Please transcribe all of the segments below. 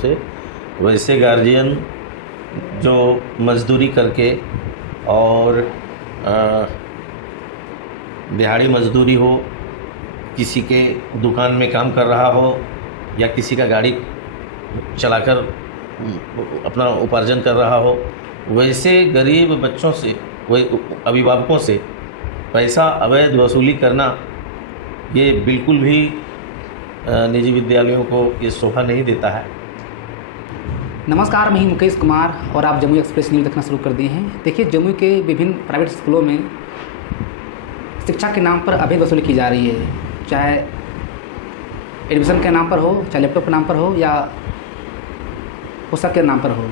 से। वैसे गार्जियन जो मजदूरी करके और दिहाड़ी मजदूरी हो, किसी के दुकान में काम कर रहा हो या किसी का गाड़ी चलाकर अपना उपार्जन कर रहा हो, वैसे गरीब बच्चों से, वही अभिभावकों से पैसा अवैध वसूली करना ये बिल्कुल भी निजी विद्यालयों को ये शोभा नहीं देता है। नमस्कार, मैं मुकेश कुमार और आप जमुई एक्सप्रेस न्यूज़ देखना शुरू कर दिए हैं। देखिए, जमुई के विभिन्न प्राइवेट स्कूलों में शिक्षा के नाम पर अवैध वसूली की जा रही है, चाहे एडमिशन के नाम पर हो, चाहे लैपटॉप के नाम पर हो या पुस्तक के नाम पर हो।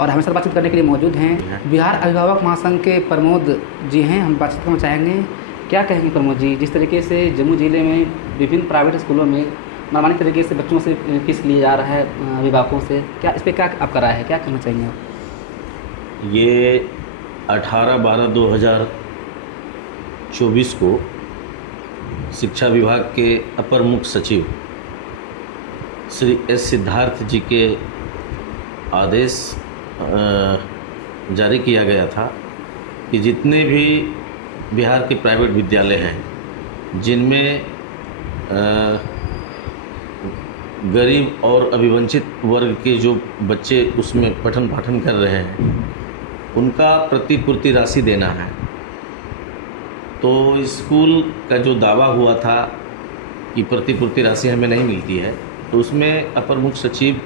और हमारे साथ बातचीत करने के लिए मौजूद हैं बिहार अभिभावक महासंघ के प्रमोद जी हैं। हम बातचीत करना चाहेंगे। क्या कहेंगे प्रमोद जी, जिस तरीके से जमुई ज़िले में विभिन्न प्राइवेट स्कूलों में मनमानी तरीके से बच्चों से फीस लिया जा रहा है अभिभावकों से, क्या इस पर क्या आपका राय है, क्या कहना चाहिए आप? ये 18/12/2024 को शिक्षा विभाग के अपर मुख्य सचिव श्री एस सिद्धार्थ जी के आदेश जारी किया गया था कि जितने भी बिहार के प्राइवेट विद्यालय हैं जिनमें गरीब और अभिवंचित वर्ग के जो बच्चे उसमें पठन पाठन कर रहे हैं, उनका प्रतिपूर्ति राशि देना है। तो स्कूल का जो दावा हुआ था कि प्रतिपूर्ति राशि हमें नहीं मिलती है, तो उसमें अपर मुख्य सचिव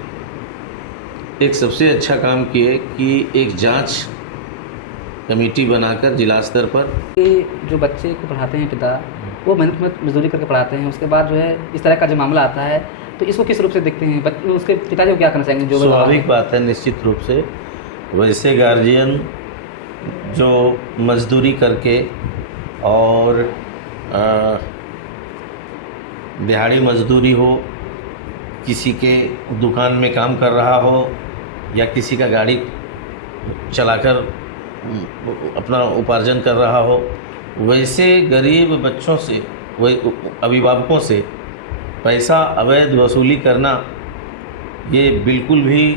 एक सबसे अच्छा काम किए कि एक जांच कमेटी बनाकर जिला स्तर पर जो बच्चे को पढ़ाते हैं पिता, वो मेहनत मजदूरी करके पढ़ाते हैं, उसके बाद जो है इस तरह का जो मामला आता है तो इसको किस रूप से देखते हैं? उसके पिताजी को क्या करना चाहेंगे? जो स्वाभाविक बात है, निश्चित रूप से। वैसे गार्जियन जो मजदूरी करके और दिहाड़ी मजदूरी हो, किसी के दुकान में काम कर रहा हो या किसी का गाड़ी चलाकर अपना उपार्जन कर रहा हो, वैसे गरीब बच्चों से, वही अभिभावकों से पैसा अवैध वसूली करना ये बिल्कुल भी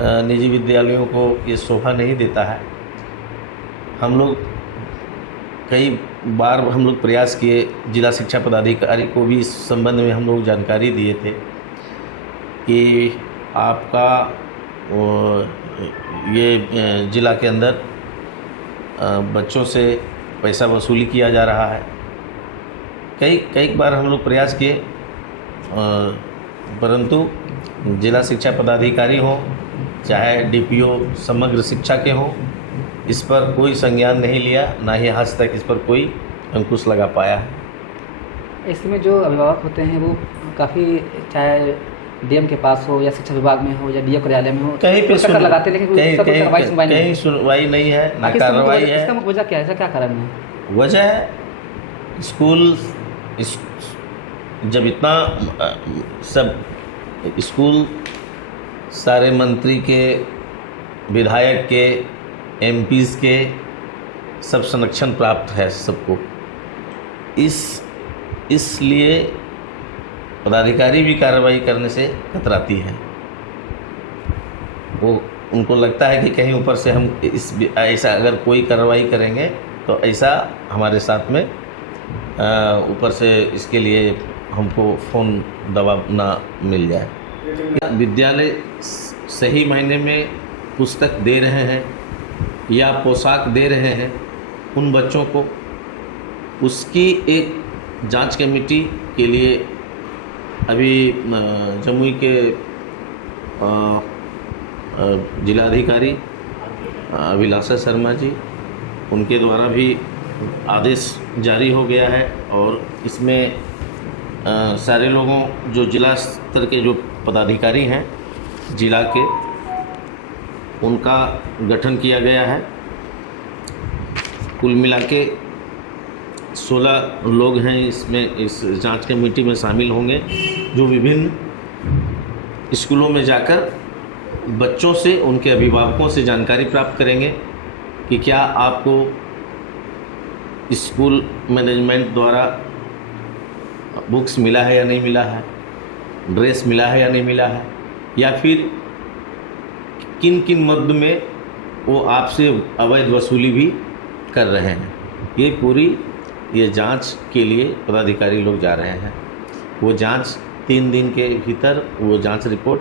निजी विद्यालयों को ये शोभा नहीं देता है। हम लोग कई बार प्रयास किए, जिला शिक्षा पदाधिकारी को भी इस संबंध में हम लोग जानकारी दिए थे कि आपका ये जिला के अंदर बच्चों से पैसा वसूली किया जा रहा है। कई बार हम लोग प्रयास किए, परंतु जिला शिक्षा पदाधिकारी हो चाहे डीपीओ समग्र शिक्षा के हों, इस पर कोई संज्ञान नहीं लिया, ना ही आज तक इस पर कोई अंकुश लगा पाया है। इसमें जो अभिभावक होते हैं वो काफ़ी, चाहे डीएम के पास हो या शिक्षा विभाग में हो या डीओ कार्यालय में हो, कहीं पे लगाते हैं, लेकिन कहीं सुनवाई नहीं है, ना कार्रवाई है। इसका वजह क्या है, ऐसा क्या कारण है? वजह है स्कूल जब इतना सब स्कूल सारे मंत्री के, विधायक के, एमपीज़ के सब संरक्षण प्राप्त है सबको, इसलिए पदाधिकारी भी कार्रवाई करने से कतराती है। वो उनको लगता है कि कहीं ऊपर से हम ऐसा अगर कोई कार्रवाई करेंगे तो ऐसा हमारे साथ में ऊपर से इसके लिए हमको फ़ोन दबाव ना मिल जाए। विद्यालय सही मायने में पुस्तक दे रहे हैं या पोशाक दे रहे हैं उन बच्चों को, उसकी एक जांच कमेटी के लिए अभी जमुई के जिलाधिकारी अभिलाषा शर्मा जी, उनके द्वारा भी आदेश जारी हो गया है और इसमें सारे लोगों, जो जिला स्तर के जो पदाधिकारी हैं जिला के, उनका गठन किया गया है। कुल मिला के 16 लोग हैं इसमें, इस जांच कमेटी में शामिल होंगे, जो विभिन्न स्कूलों में जाकर बच्चों से, उनके अभिभावकों से जानकारी प्राप्त करेंगे कि क्या आपको स्कूल मैनेजमेंट द्वारा बुक्स मिला है या नहीं मिला है, ड्रेस मिला है या नहीं मिला है, या फिर किन किन मद में वो आपसे अवैध वसूली भी कर रहे हैं। ये जांच के लिए पदाधिकारी लोग जा रहे हैं। वो जांच 3 दिन के भीतर वो जांच रिपोर्ट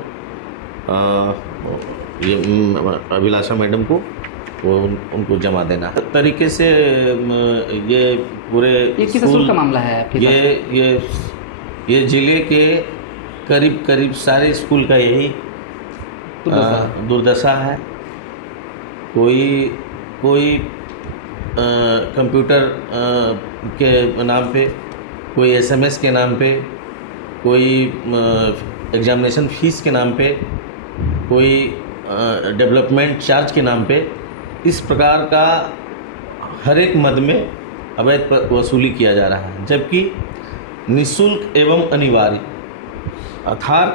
ये अभिलाषा मैडम को वो उनको जमा देना है। तरीके से ये पूरे किस स्कूल का मामला है आपके ये ज़िले के करीब सारे स्कूल का यही दुर्दशा है। कोई कंप्यूटर के नाम पे, कोई SMS के नाम पे, कोई एग्जामिनेशन फ़ीस के नाम पे, कोई डेवलपमेंट चार्ज के नाम पे, इस प्रकार का हर एक मद में अवैध वसूली किया जा रहा है। जबकि निःशुल्क एवं अनिवार्य अर्थात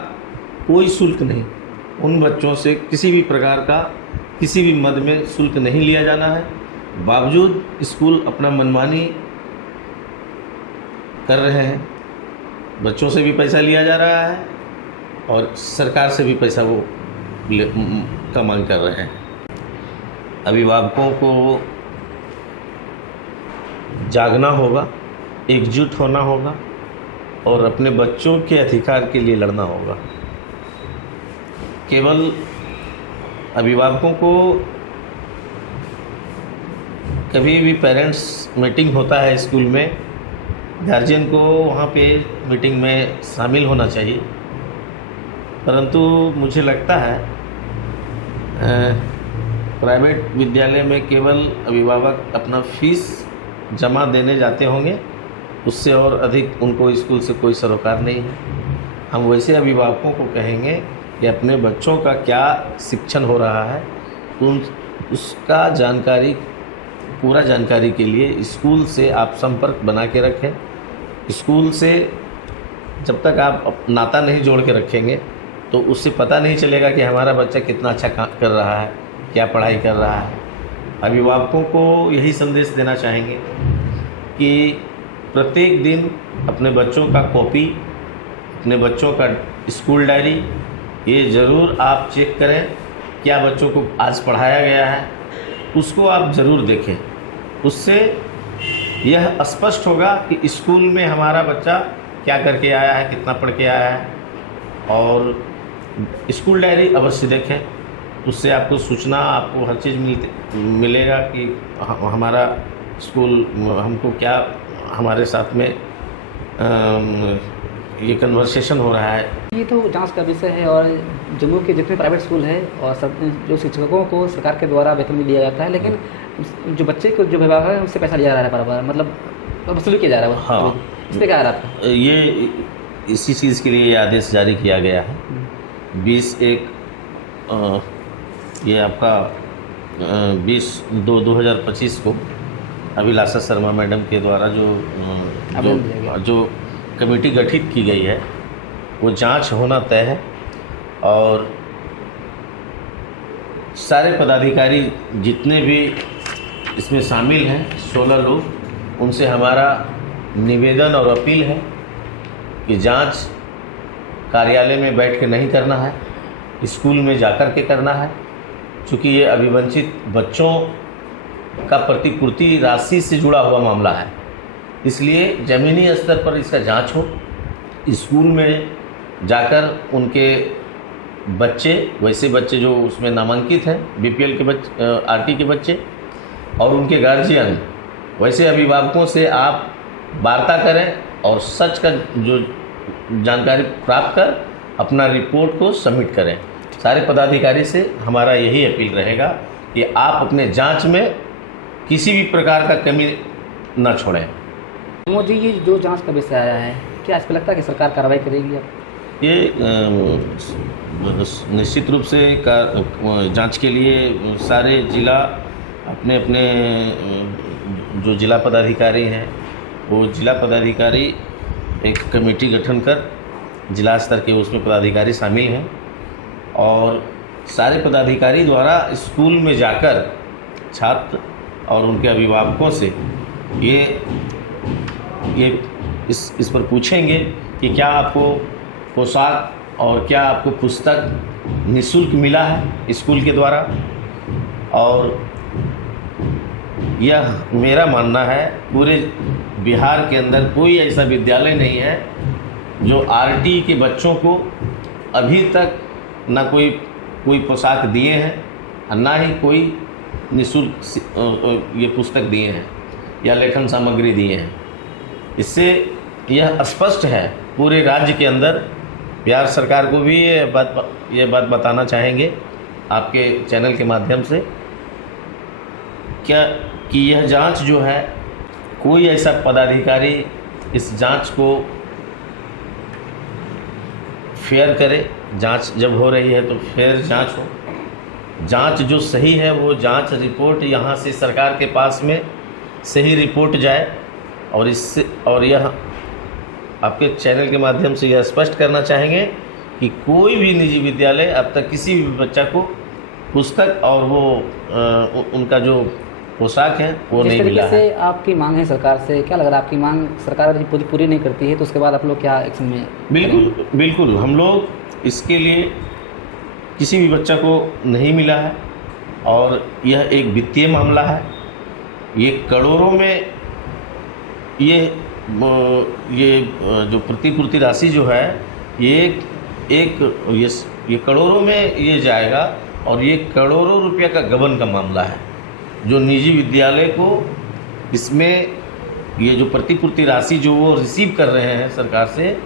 कोई शुल्क नहीं, उन बच्चों से किसी भी प्रकार का किसी भी मद में शुल्क नहीं लिया जाना है। बावजूद स्कूल अपना मनमानी कर रहे हैं। बच्चों से भी पैसा लिया जा रहा है और सरकार से भी पैसा वो का मांग कर रहे हैं। अभिभावकों को जागना होगा, एकजुट होना होगा और अपने बच्चों के अधिकार के लिए लड़ना होगा। केवल अभिभावकों को कभी भी पेरेंट्स मीटिंग होता है स्कूल में, गार्जियन को वहाँ पे मीटिंग में शामिल होना चाहिए। परंतु मुझे लगता है प्राइवेट विद्यालय में केवल अभिभावक अपना फीस जमा देने जाते होंगे, उससे और अधिक उनको स्कूल से कोई सरोकार नहीं है। हम वैसे अभिभावकों को कहेंगे कि अपने बच्चों का क्या शिक्षण हो रहा है उसका पूरा जानकारी के लिए स्कूल से आप संपर्क बना के रखें। स्कूल से जब तक आप नाता नहीं जोड़ के रखेंगे तो उससे पता नहीं चलेगा कि हमारा बच्चा कितना अच्छा काम कर रहा है, क्या पढ़ाई कर रहा है। अभिभावकों को यही संदेश देना चाहेंगे कि प्रत्येक दिन अपने बच्चों का कॉपी, अपने बच्चों का स्कूल डायरी ये ज़रूर आप चेक करें, क्या बच्चों को आज पढ़ाया गया है, उसको आप ज़रूर देखें। उससे यह स्पष्ट होगा कि स्कूल में हमारा बच्चा क्या करके आया है, कितना पढ़ के आया है। और स्कूल डायरी अवश्य देखें, उससे आपको सूचना, आपको हर चीज़ मिलेगा कि हमारा स्कूल हमको क्या हमारे साथ में ये कन्वर्सेशन हो रहा है। ये तो जांच का विषय है और जम्मू के जितने प्राइवेट स्कूल हैं और जो शिक्षकों को सरकार के द्वारा वेतन भी दिया जाता है, लेकिन जो बच्चे को जो विभाग है उससे पैसा लिया जा रहा है बराबर, मतलब वसूली किया जा रहा है। हाँ, इस पर क्या है आपका? ये इसी चीज़ के लिए ये आदेश जारी किया गया है 20/1 ये आपका 20/2/2025 को अभिलाषा शर्मा मैडम के द्वारा जो कमेटी गठित की गई है वो जांच होना तय है। और सारे पदाधिकारी जितने भी इसमें शामिल हैं 16 लोग, उनसे हमारा निवेदन और अपील है कि जांच कार्यालय में बैठ के नहीं करना है, स्कूल में जाकर के करना है। चूँकि ये अभिवंचित बच्चों का प्रतिपूर्ति राशि से जुड़ा हुआ मामला है, इसलिए ज़मीनी स्तर पर इसका जांच हो। स्कूल में जाकर उनके बच्चे, वैसे बच्चे जो उसमें नामांकित हैं, BPL के बच्चे, RT के बच्चे और उनके गार्जियन, वैसे अभिभावकों से आप वार्ता करें और सच का जो जानकारी प्राप्त कर अपना रिपोर्ट को सबमिट करें। सारे पदाधिकारी से हमारा यही अपील रहेगा कि आप अपने जांच में किसी भी प्रकार का कमी न छोड़ें। मोदी, ये जो जांच का विषय आया है, क्या आपको लगता है कि सरकार कार्रवाई करेगी? ये निश्चित रूप से जांच के लिए सारे जिला अपने अपने जो जिला पदाधिकारी हैं वो जिला पदाधिकारी एक कमेटी गठन कर जिला स्तर के उसमें पदाधिकारी शामिल हैं और सारे पदाधिकारी द्वारा स्कूल में जाकर छात्र और उनके अभिभावकों से ये इस पर पूछेंगे कि क्या आपको पोशाक और क्या आपको पुस्तक निःशुल्क मिला है स्कूल के द्वारा। और यह मेरा मानना है, पूरे बिहार के अंदर कोई ऐसा विद्यालय नहीं है जो आरटी के बच्चों को अभी तक ना कोई पोशाक दिए हैं और ना ही कोई निःशुल्क ये पुस्तक दिए हैं या लेखन सामग्री दिए हैं। इससे यह स्पष्ट है पूरे राज्य के अंदर। बिहार सरकार को भी ये बात बताना चाहेंगे आपके चैनल के माध्यम से क्या कि यह जांच जो है, कोई ऐसा पदाधिकारी इस जांच को फेयर करे। जांच जब हो रही है तो फेयर जांच हो। जांच जो सही है वो जांच रिपोर्ट यहाँ से सरकार के पास में सही रिपोर्ट जाए। और इससे और यह आपके चैनल के माध्यम से यह स्पष्ट करना चाहेंगे कि कोई भी निजी विद्यालय अब तक किसी भी बच्चा को पुस्तक और वो उनका जो पोशाक है वो नहीं मिला है। से आपकी मांग है सरकार से, क्या लग रहा है आपकी मांग सरकार यदि पूरी नहीं करती है तो उसके बाद आप लोग क्या एक्शन में? बिल्कुल हम लोग इसके लिए किसी भी बच्चा को नहीं मिला है और यह एक वित्तीय मामला है। ये करोड़ों में ये जो प्रतिपूर्ति राशि जो है ये करोड़ों में ये जाएगा और ये करोड़ों रुपया का गबन का मामला है जो निजी विद्यालय को इसमें ये जो प्रतिपूर्ति राशि जो वो रिसीव कर रहे हैं सरकार से,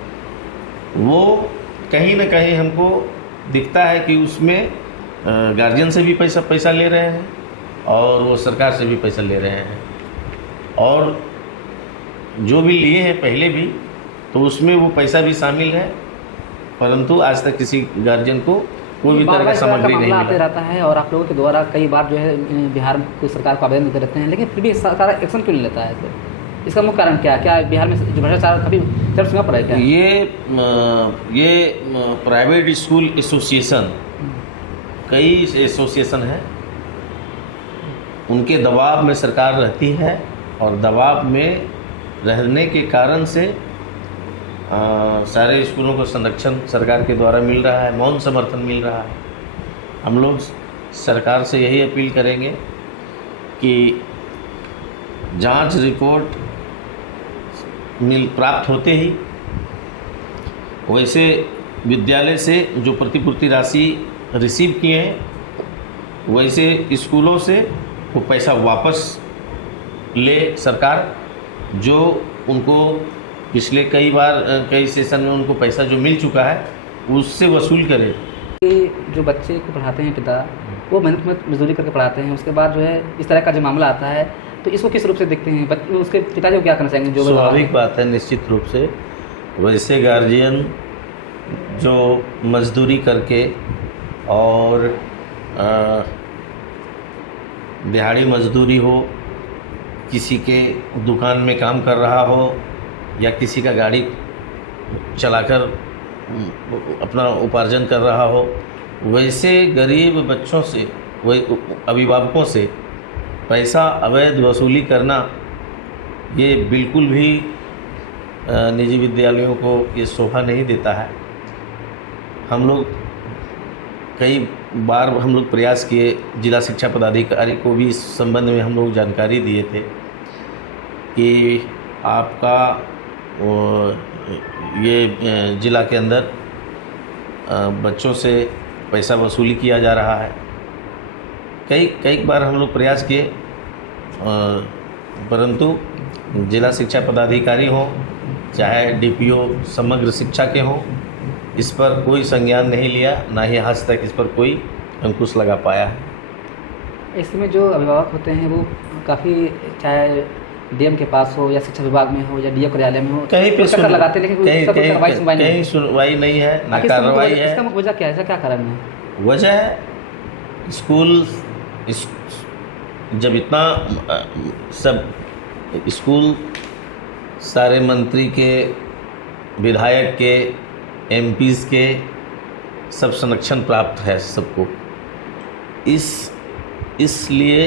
वो कहीं ना कहीं हमको दिखता है कि उसमें गार्जियन से भी पैसा ले रहे हैं और वो सरकार से भी पैसा ले रहे हैं। और जो भी लिए हैं पहले भी तो उसमें वो पैसा भी शामिल है, परंतु आज तक किसी गार्जियन को कोई भी तरह का सामग्री नहीं आते रहता है। और आप लोगों के द्वारा कई बार जो है बिहार की सरकार को आवेदन देते रहते हैं, लेकिन फिर भी सरकार एक्शन क्यों नहीं लेता है? तो इसका मुख्य कारण क्या है? क्या बिहार में जो भ्रष्टाचार कभी चरम सीमा पर है क्या? ये प्राइवेट स्कूल एसोसिएशन, कई एसोसिएशन हैं, उनके दबाव में सरकार रहती है और दबाव में रहने के कारण से सारे स्कूलों को संरक्षण सरकार के द्वारा मिल रहा है, मौन समर्थन मिल रहा है। हम लोग सरकार से यही अपील करेंगे कि जांच रिपोर्ट प्राप्त होते ही वैसे विद्यालय से जो प्रतिपूर्ति राशि रिसीव किए हैं वैसे स्कूलों से वो पैसा वापस ले सरकार, जो उनको पिछले कई सेशन में उनको पैसा जो मिल चुका है उससे वसूल करे। जो बच्चे को पढ़ाते हैं पिता, वो मेहनत मजदूरी करके पढ़ाते हैं, उसके बाद जो है इस तरह का जो मामला आता है तो इसको किस रूप से देखते हैं? उसके पिताजी को क्या करना चाहेंगे? जो स्वाभाविक बात है, निश्चित रूप से वैसे गार्जियन जो मजदूरी करके और दिहाड़ी मजदूरी हो, किसी के दुकान में काम कर रहा हो या किसी का गाड़ी चलाकर अपना उपार्जन कर रहा हो, वैसे गरीब बच्चों से, वही अभिभावकों से पैसा अवैध वसूली करना ये बिल्कुल भी निजी विद्यालयों को ये शोभा नहीं देता है। हम लोग कई बार प्रयास किए, जिला शिक्षा पदाधिकारी को भी इस संबंध में हम लोग जानकारी दिए थे कि आपका ये ज़िला के अंदर बच्चों से पैसा वसूली किया जा रहा है। कई बार हम लोग प्रयास किए, परंतु जिला शिक्षा पदाधिकारी हों चाहे डीपीओ समग्र शिक्षा के हों, इस पर कोई संज्ञान नहीं लिया, ना ही आज तक इस पर कोई अंकुश लगा पाया है। इसमें जो अभिभावक होते हैं वो काफ़ी, चाहे डीएम के पास हो या शिक्षा विभाग में हो या डीओ कार्यालय में हो, कहीं पे लगाते, लेकिन कहीं सुनवाई नहीं है, ना कार्रवाई है। इसका वजह क्या है? ऐसा क्या कारण है? वजह है जब इतना सब स्कूल सारे मंत्री के, विधायक के, एमपीज़ के सब संरक्षण प्राप्त है सबको, इसलिए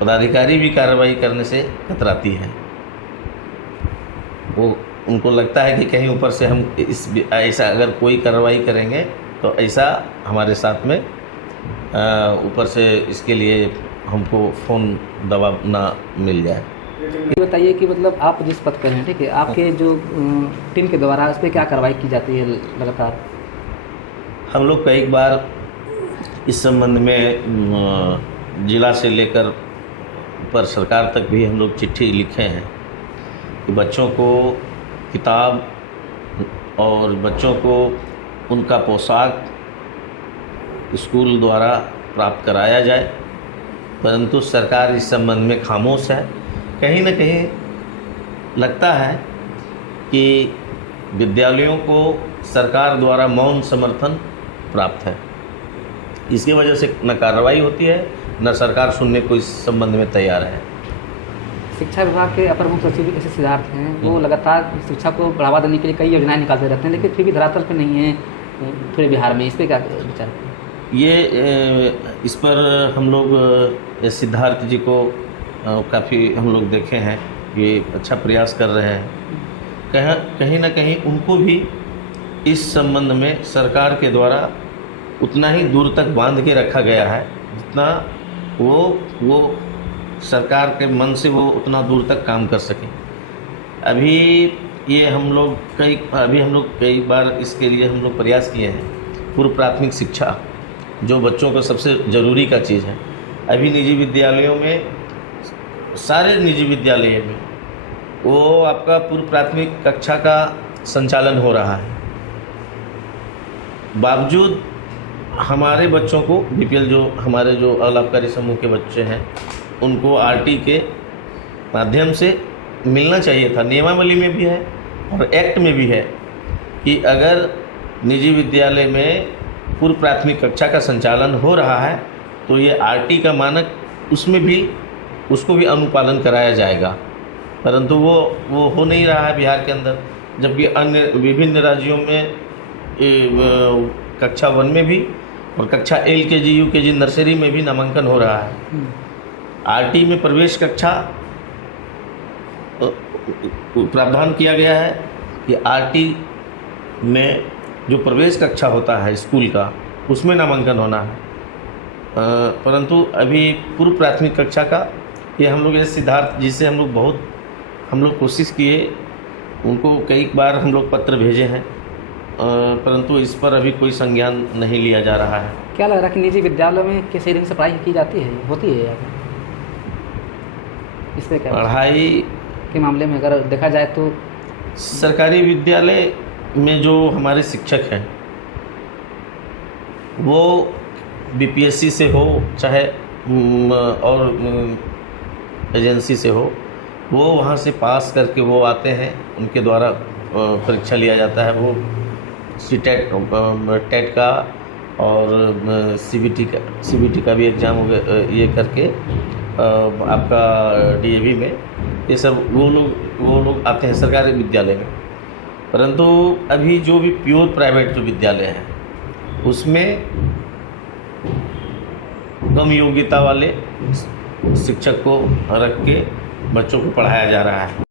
पदाधिकारी भी कार्रवाई करने से कतराती है। वो उनको लगता है कि कहीं ऊपर से हम ऐसा अगर कोई कार्रवाई करेंगे तो ऐसा हमारे साथ में ऊपर से इसके लिए हमको फ़ोन दबाव ना मिल जाए। ये बताइए कि मतलब आप जिस पद पर हैं, ठीक है, आपके जो टीम के द्वारा उस पर क्या कार्रवाई की जाती है लगातार? हम लोग कई बार इस संबंध में जिला से लेकर पर सरकार तक भी हम लोग चिट्ठी लिखे हैं कि बच्चों को किताब और बच्चों को उनका पोशाक स्कूल द्वारा प्राप्त कराया जाए, परंतु सरकार इस संबंध में खामोश है। कहीं न कहीं लगता है कि विद्यालयों को सरकार द्वारा मौन समर्थन प्राप्त है। इसकी वजह से न कार्रवाई होती है, न सरकार सुनने को इस संबंध में तैयार है। शिक्षा विभाग के अपर मुख्य सचिव ऐसे सिद्धार्थ हैं, वो लगातार शिक्षा को बढ़ावा देने के लिए कई योजनाएं निकालते रहते हैं, लेकिन फिर भी धरातल पे नहीं है पूरे बिहार में। इस पर क्या विचार है? ये इस पर हम लोग सिद्धार्थ जी को काफ़ी हम लोग देखे हैं, ये अच्छा प्रयास कर रहे हैं। कहीं ना कहीं उनको भी इस संबंध में सरकार के द्वारा उतना ही दूर तक बांध के रखा गया है जितना वो सरकार के मन से वो उतना दूर तक काम कर सकें। अभी हम लोग कई बार इसके लिए हम लोग प्रयास किए हैं। पूर्व प्राथमिक शिक्षा जो बच्चों को सबसे ज़रूरी का चीज़ है, अभी निजी विद्यालयों में, सारे निजी विद्यालयों में वो आपका पूर्व प्राथमिक कक्षा का संचालन हो रहा है। बावजूद हमारे बच्चों को बीपीएल जो हमारे जो अलाभकारी समूह के बच्चे हैं उनको आरटी के माध्यम से मिलना चाहिए था। नियमावली में भी है और एक्ट में भी है कि अगर निजी विद्यालय में पूर्व प्राथमिक कक्षा का संचालन हो रहा है तो ये आरटी का मानक उसमें भी उसको भी अनुपालन कराया जाएगा, परंतु वो हो नहीं रहा है बिहार के अंदर। जबकि अन्य विभिन्न राज्यों में कक्षा 1 में भी और कक्षा LKG UKG नर्सरी में भी नामांकन हो रहा है। आरटी में प्रवेश कक्षा प्रावधान किया गया है कि आरटी में जो प्रवेश कक्षा होता है स्कूल का उसमें नामांकन होना है, परंतु अभी पूर्व प्राथमिक कक्षा का ये हम लोग सिद्धार्थ जी से हम लोग कोशिश किए, उनको कई बार हम लोग पत्र भेजे हैं, परंतु इस पर अभी कोई संज्ञान नहीं लिया जा रहा है। क्या लग रहा है कि निजी विद्यालयों में किस ढंग से पढ़ाई की जाती है, होती है यहाँ इस पर क्या पढ़ाई के मामले में अगर देखा जाए तो? सरकारी विद्यालय में जो हमारे शिक्षक हैं वो बीपीएससी से हो चाहे और एजेंसी से हो, वो वहाँ से पास करके वो आते हैं, उनके द्वारा परीक्षा लिया जाता है। वो टेट का और सीबीटी का भी एग्ज़ाम ये करके आपका डीएवी में ये सब वो लोग आते हैं सरकारी विद्यालय में। परंतु अभी जो भी प्योर प्राइवेट जो विद्यालय हैं उसमें कम योग्यता वाले शिक्षक को रख के बच्चों को पढ़ाया जा रहा है।